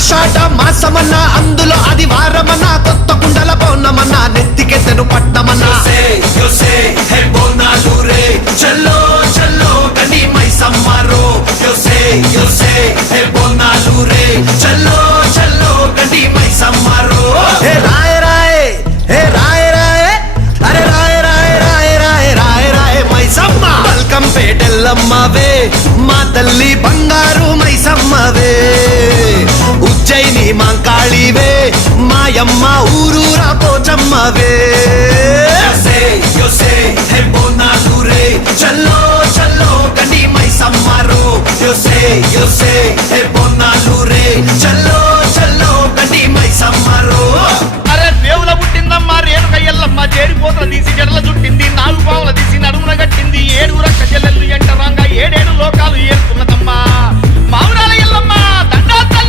ఆషాఢ మాసమన్న అందులో అది వారమన్న కొత్త కుండల పౌర్ణమన్న నెత్తికెత్తెను పట్టమన్న చల్లో చల్లో కని మైసమ్మరో బోనాలు రే చల్లో చల్లో కని మైసమ్మరో హే రాయ రాయ హే రాయ రాయ అరే రాయ రాయ రాయ రాయ రాయ రాయ మైసమ్మ బల్కం పేటెల్లమ్మవే మా తల్లి బంగారు మైసమ్మవే ఉజ్జయిని మాంకాళివే మాయమ్మ ఊరూరా పోచమ్మవే బోనాలు రే చల్లో చల్లో కని మైసమ్మరో yo sé, hey,